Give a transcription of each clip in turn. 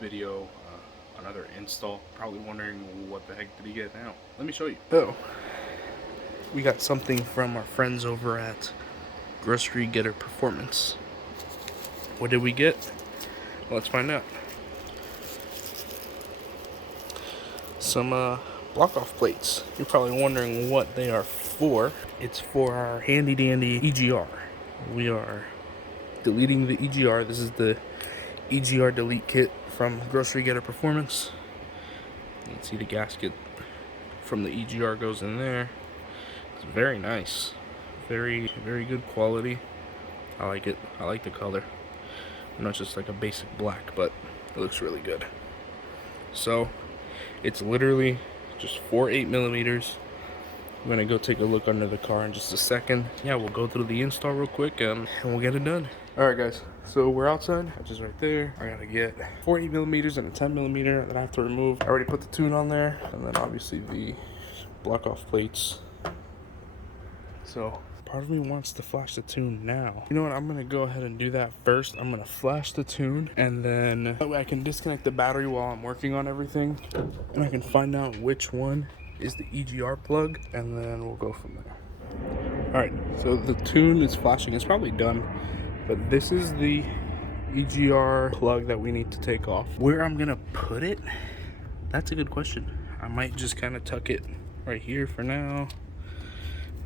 video, another install. Probably wondering what the heck did he get now. Let me show you. Oh, we got something from our friends over at Grocery Getter Performance. What did we get? Well, let's find out. Some block-off plates. You're probably wondering what they are for. It's for our handy-dandy EGR. We are deleting the EGR. This is the EGR delete kit from Grocery Getter Performance. You can see the gasket from the EGR goes in there. It's very nice. Very, very good quality. I like it. I like the color. Not just like a basic black, but it looks really good. So it's literally just 4 8mm. I'm gonna go take a look under the car in just a second. Yeah, we'll go through the install real quick and we'll get it done. Alright guys, so we're outside, which is right there. I gotta get 4 8mm and a 10mm that I have to remove. I already put the tune on there, and then obviously the block off plates. So part of me wants to flash the tune now. You know what, I'm gonna go ahead and do that first. I'm gonna flash the tune, and then that way I can disconnect the battery while I'm working on everything, and I can find out which one is the EGR plug, and then we'll go from there. Alright, so the tune is flashing. It's probably done, but this is the EGR plug that we need to take off. Where I'm gonna put it, that's a good question. I might just kind of tuck it right here for now.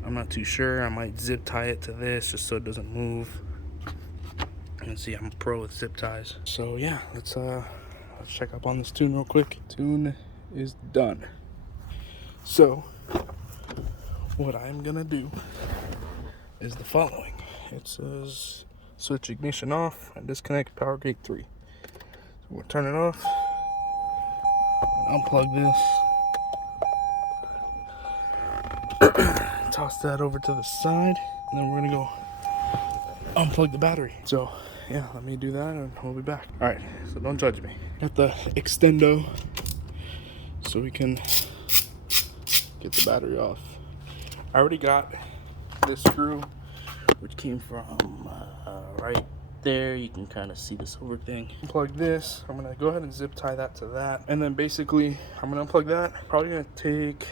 I'm not too sure. I might zip tie it to this just so it doesn't move. You can see I'm a pro with zip ties. So yeah, let's check up on this tune real quick. Tune is done. So what I'm gonna do is the following. It says switch ignition off and disconnect power gate 3. So we'll turn it off, unplug this, toss that over to the side, and then we're gonna go unplug the battery. So yeah, let me do that and we'll be back. All right, so don't judge me. Got the extendo so we can get the battery off. I already got this screw, which came from right there. You can kind of see the silver thing. Unplug this. I'm gonna go ahead and zip tie that to that, and then basically I'm gonna unplug that. Probably gonna take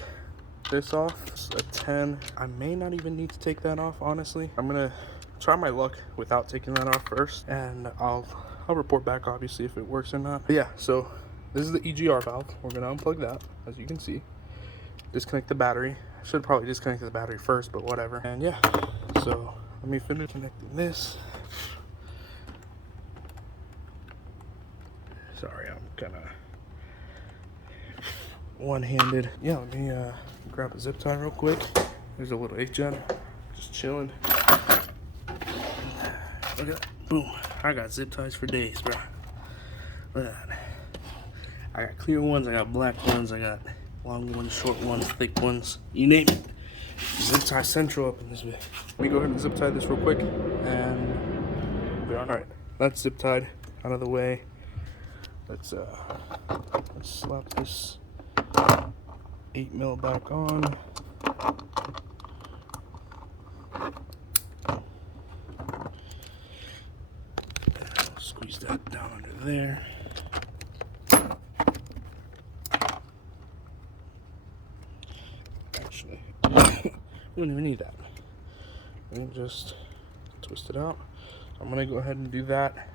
this off. It's a 10. I may not even need to take that off, honestly. I'm gonna try my luck without taking that off first, and I'll report back obviously if it works or not. But yeah, so this is the EGR valve. We're gonna unplug that, as you can see. Disconnect the battery. I should probably disconnect the battery first, but whatever. And yeah, so let me finish connecting this. Sorry, I'm kind of one-handed. Yeah, let me grab a zip tie real quick. There's a little 8-gen, just chilling. Look at that, boom. I got zip ties for days, bro. Look at that. I got clear ones, I got black ones, I got long ones, short ones, thick ones, you name it. Zip tie central up in this bit. Let me go ahead and zip tie this real quick, and we're on. All right, that's zip tied out of the way. Let's slap this 8mm back on. Squeeze that down under there. Actually, we don't even need that. Let me just twist it out. So I'm gonna go ahead and do that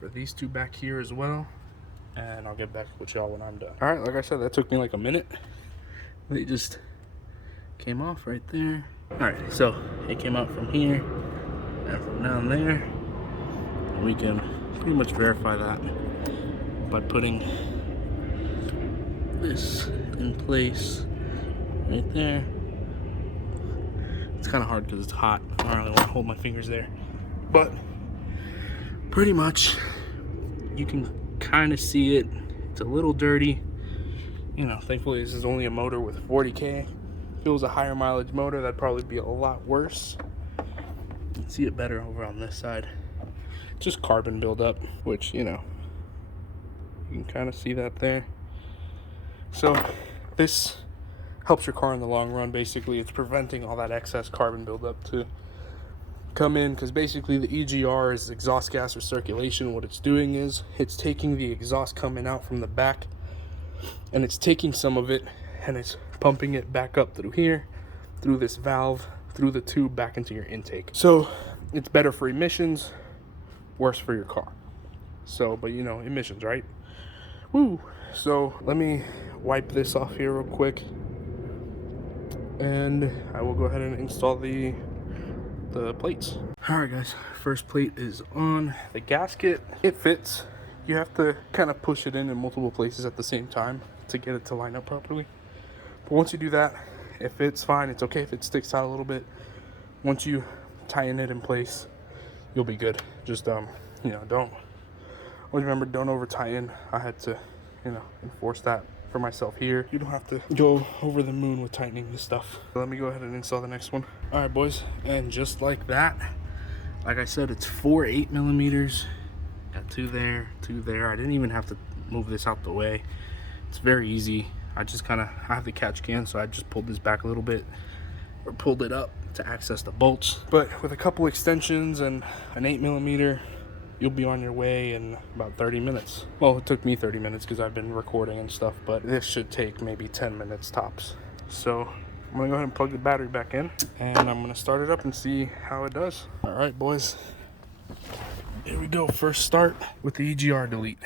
for these two back here as well, and I'll get back with y'all when I'm done. All right, like I said, that took me like a minute. They just came off right there. All right, so it came out from here and from down there. We can pretty much verify that by putting this in place right there. It's kind of hard because it's hot. I don't really want to hold my fingers there, but pretty much you can kind of see it. It's a little dirty, you know. Thankfully this is only a motor with 40K. If it was a higher mileage motor, that'd probably be a lot worse. You can see it better over on this side. Just carbon buildup, which, you know, you can kind of see that there. So this helps your car in the long run. Basically, it's preventing all that excess carbon buildup to come in, because basically the EGR is exhaust gas recirculation. What it's doing is it's taking the exhaust coming out from the back, and it's taking some of it and it's pumping it back up through here, through this valve, through the tube, back into your intake. So it's better for emissions, worse for your car. So, but you know, emissions, right? Woo! So let me wipe this off here real quick, and I will go ahead and install the plates. All right, guys, first plate is on. The gasket, it fits. You have to kind of push it in multiple places at the same time to get it to line up properly. But once you do that, it fits fine. It's okay if it sticks out a little bit. Once you tighten it in place, you'll be good. Just you know, don't always remember, don't over tighten. I had to, you know, enforce that for myself here. You don't have to go over the moon with tightening this stuff. Let me go ahead and install the next one. All right, boys, and just like that, like I said, it's 4 8mm. Got two there, two there. I didn't even have to move this out the way. It's very easy. I just kind of, I have the catch can, so I just pulled this back a little bit, or pulled it up to access the bolts. But with a couple extensions and an 8mm, you'll be on your way in about 30 minutes. Well, it took me 30 minutes because I've been recording and stuff, but this should take maybe 10 minutes tops. So I'm gonna go ahead and plug the battery back in, and I'm gonna start it up and see how it does. All right, boys. Here we go. First start with the EGR delete.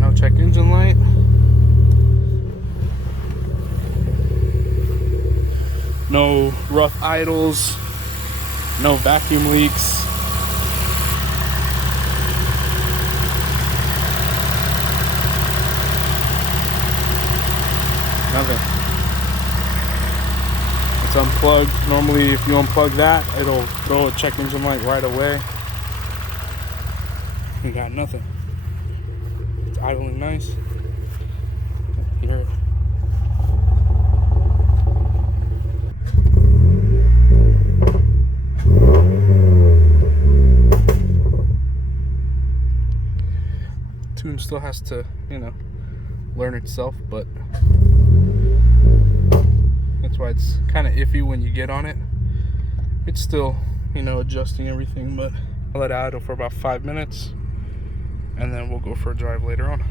Now check engine light. No rough idles, no vacuum leaks. Nothing. It's unplugged. Normally if you unplug that, it'll throw a check engine light right away. You got nothing. It's idling nice. You hear it. Tune still has to, you know, learn itself, but that's why it's kind of iffy when you get on it. It's still, you know, adjusting everything, but I'll let it idle for about 5 minutes, and then we'll go for a drive later on.